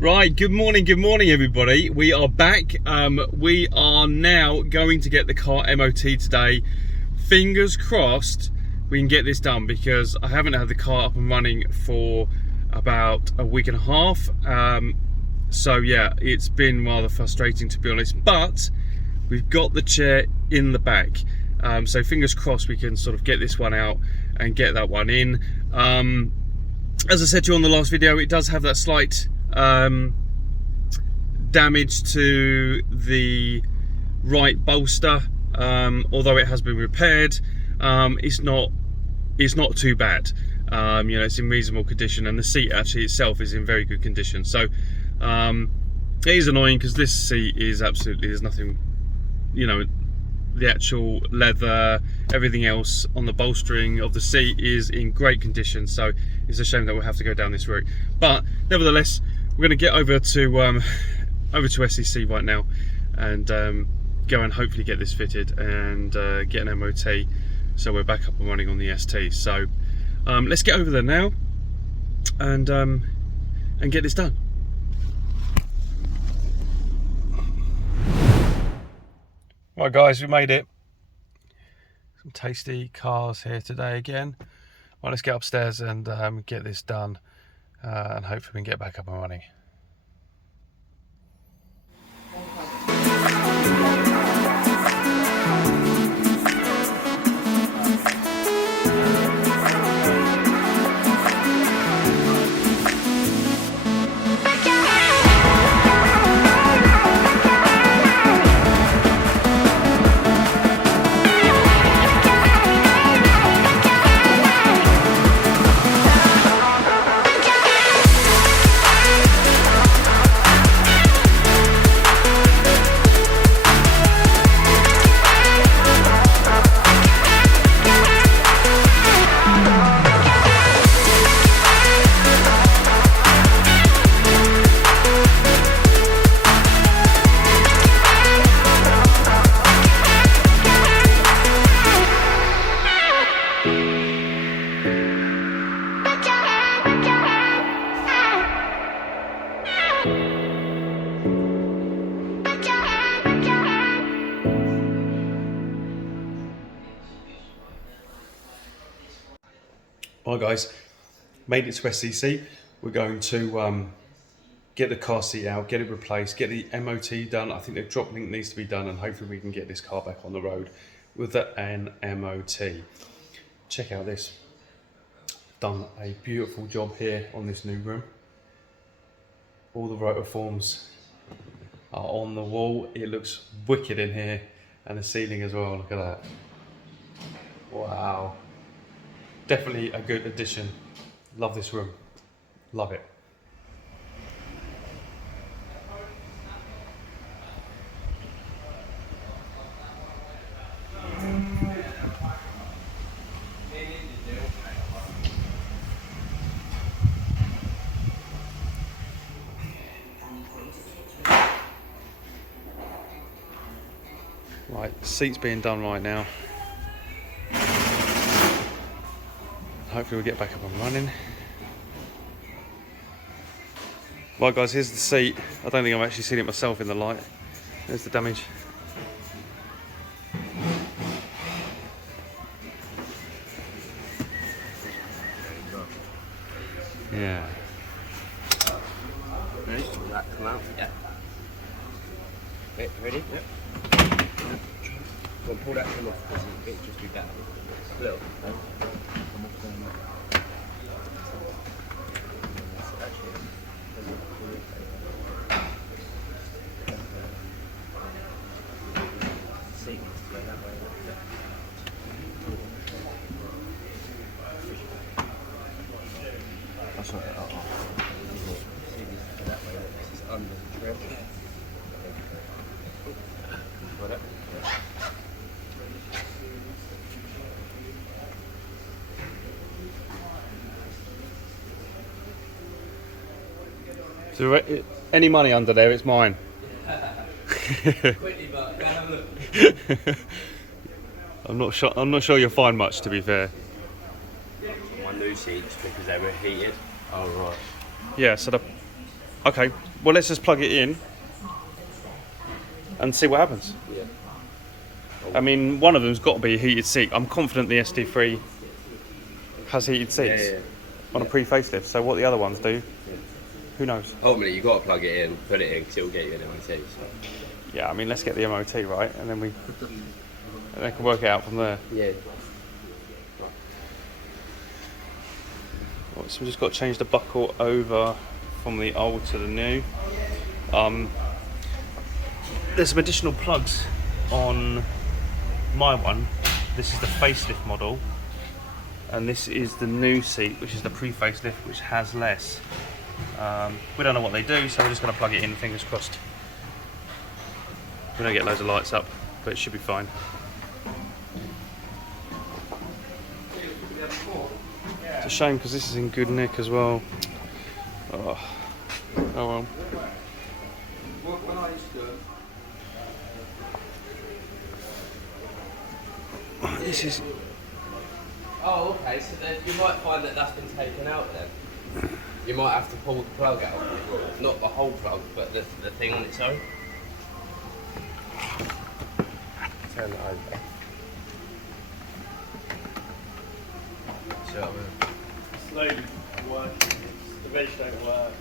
Right, good morning everybody. We are back. We are now going to get the car MOT today. Fingers crossed we can get this done, because I haven't had the car up and running for about a week and a half. So yeah, it's been rather frustrating, to be honest, but we've got the chair in the back. So fingers crossed we can sort of get this one out and get that one in. As I said to you on the last video, it does have that slight damage to the right bolster, although it has been repaired. It's not too bad. You know, it's in reasonable condition, and the seat actually itself is in very good condition. So it is annoying because this seat is absolutely, there's nothing, you know, the actual leather, everything else on the bolstering of the seat is in great condition. So it's a shame that we'll have to go down this route, but nevertheless we're going to get over to SEC right now and go and hopefully get this fitted and get an MOT, so we're back up and running on the ST. So let's get over there now and get this done. Right guys, we made it. Some tasty cars here today again. Right, let's get upstairs and get this done, and hopefully we can get back up and running. Right guys, made it to SEC. We're going to get the car seat out, get it replaced, get the MOT done. I think the drop link needs to be done, and hopefully we can get this car back on the road with an MOT. Check out this. Done a beautiful job here on this new room. All the rotor forms are on the wall. It looks wicked in here, and the ceiling as well. Look at that. Wow. Definitely a good addition. Love this room. Love it. Right, the seat's being done right now. Hopefully we'll get back up and running. Right guys, here's the seat. I don't think I've actually seen it myself in the light. There's the damage. Yeah. Ready? That come out? Yeah. Wait, ready? Yep. Go and pull that trim off, because it just do that. A little. No? Come off the seat needs to go that way. That's not that off. Seat needs to go that way. This is under the trim. Got it? Yeah. So any money under there, it's mine. Quickly, but go have a look. I'm not sure you'll find much, to be fair. My new seats, because they were heated. Oh right. Yeah, so Okay, well let's just plug it in and see what happens. Yeah. I mean, one of them's got to be a heated seat. I'm confident the ST3 has heated seats on a pre-facelift. So what the other ones do, who knows? Ultimately, you've got to plug it in, put it in, because it will get you an MOT. So. Yeah, I mean, let's get the MOT right, and then they can work it out from there. Yeah. Right, so we just got to change the buckle over from the old to the new. There's some additional plugs on my one. This is the facelift model, and this is the new seat, which is the pre-facelift, which has less. We don't know what they do, so we're just going to plug it in, fingers crossed. We don't get loads of lights up, but it should be fine. It's a shame because this is in good nick as well. Oh well. This is. Oh, okay. So then you might find that that's been taken out then. You might have to pull the plug out. Not the whole plug, but the thing on its own. Turn it over. Shut up. Slowly working. The veg don't work.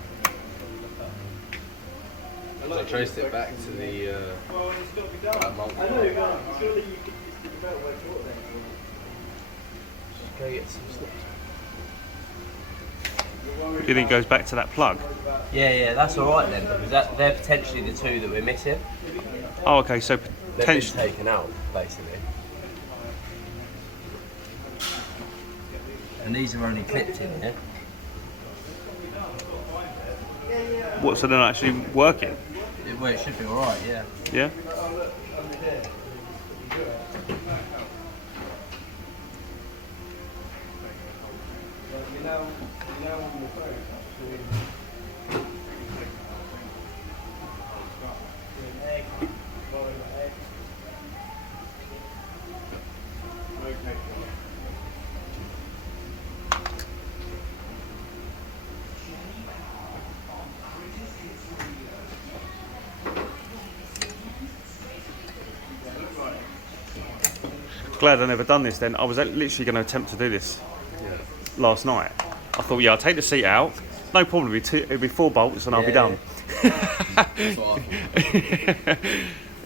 I traced it back to the. Well, it's got to be done. I know, surely you could just think about where it's then. Just go get some snips. Do you think it goes back to that plug? Yeah, that's all right then, because they're potentially the two that we're missing. Oh, okay, so They've been potentially. taken out, basically. And these are only clipped in here. What, so they're not actually working? Well, it should be all right, yeah. Yeah? Glad I never done this then. I was literally going to attempt to do this last night. I thought, yeah, I'll take the seat out. No problem, it'll be 4 bolts and I'll be done.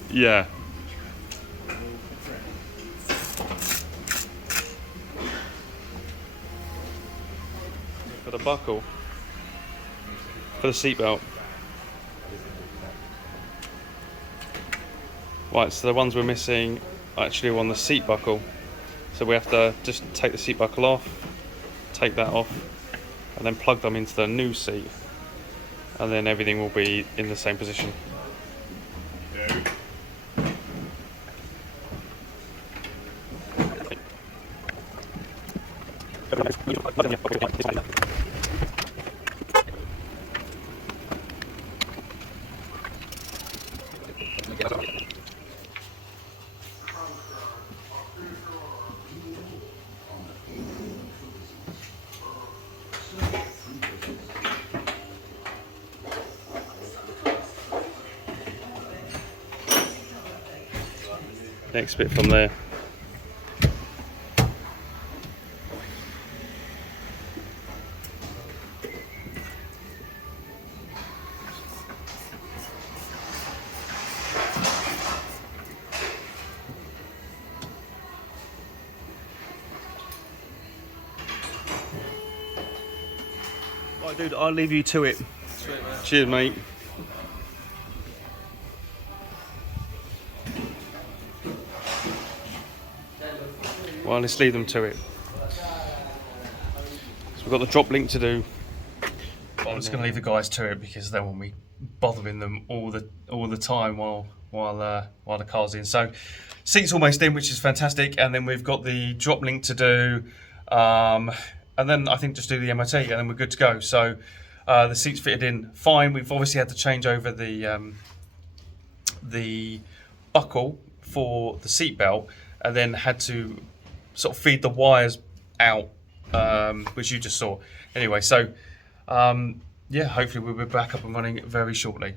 Yeah. For the buckle. For the seatbelt. Right, so the ones we're missing actually on the seat buckle, so we have to just take the seat buckle off, take that off, and then plug them into the new seat, and then everything will be in the same position. Next bit from there. Right, dude, I'll leave you to it. Sweet, man. Cheers, mate. Well, let's leave them to it. So we've got the drop link to do. I'm just going to leave the guys to it because they won't be bothering them all the time while the car's in. So seat's almost in, which is fantastic, and then we've got the drop link to do, and then I think just do the MOT, and then we're good to go. So the seat's fitted in fine. We've obviously had to change over the buckle for the seat belt, and then had to sort of feed the wires out, which you just saw. Anyway, so yeah, hopefully we'll be back up and running very shortly.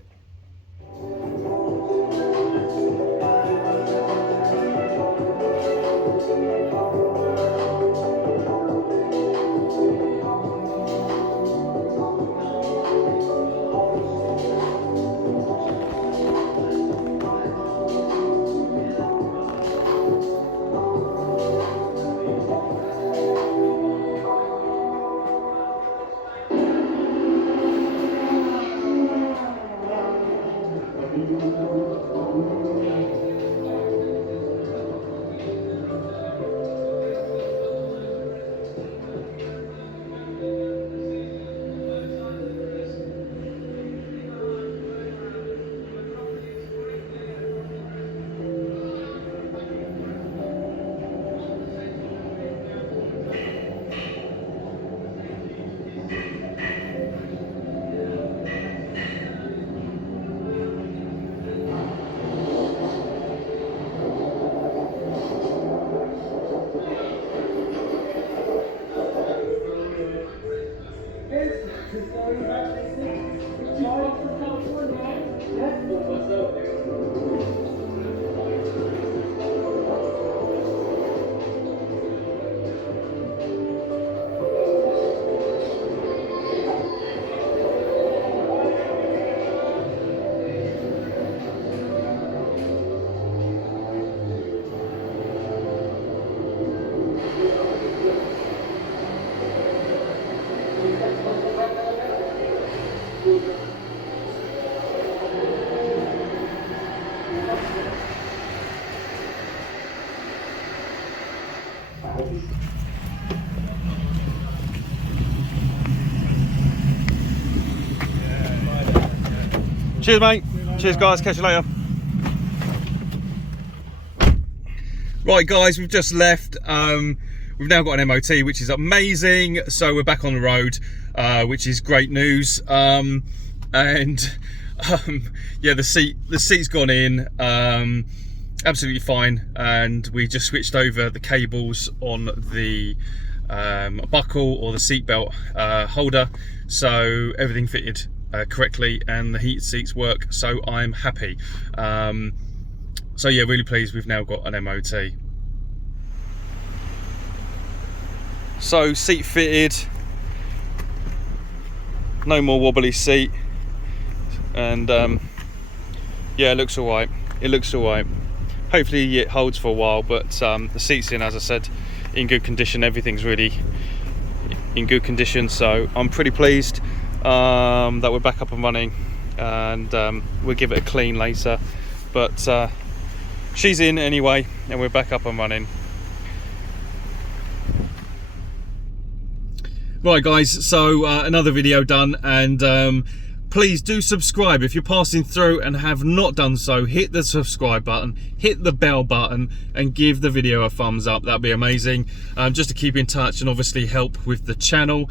Cheers, mate. Cheers, guys. Catch you later. Right, guys, we've just left. We've now got an MOT, which is amazing. So we're back on the road, which is great news. Yeah, the seat's gone in, absolutely fine. And we just switched over the cables on the buckle or the seatbelt holder, so everything fitted correctly and the heat seats work, so I'm happy. So yeah, really pleased we've now got an MOT. So seat fitted, no more wobbly seat, and yeah, it looks alright. It looks alright. Hopefully it holds for a while, but the seat's in, as I said, in good condition. Everything's really in good condition, so I'm pretty pleased that we're back up and running, and we'll give it a clean later, but she's in anyway and we're back up and running. Right, guys, so another video done, and please do subscribe if you're passing through and have not done so. Hit the subscribe button, hit the bell button, and give the video a thumbs up. That'd be amazing, just to keep in touch and obviously help with the channel.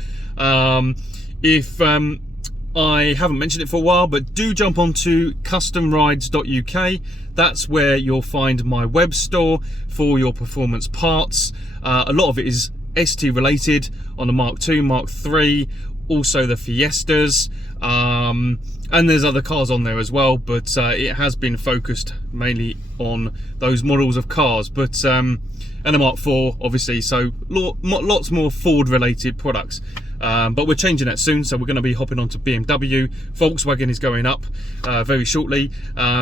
If I haven't mentioned it for a while, but do jump onto CUSTOMRIDES.uk. That's where you'll find my web store for your performance parts. A lot of it is ST related on the Mark II, Mark III, also the Fiestas, and there's other cars on there as well, but it has been focused mainly on those models of cars, but and the Mark IV obviously, so lots more Ford related products. But we're changing that soon, so we're going to be hopping on to BMW. Volkswagen is going up very shortly,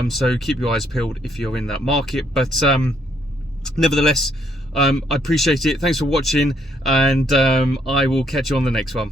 so keep your eyes peeled if you're in that market. But nevertheless, I appreciate it. Thanks for watching, and I will catch you on the next one.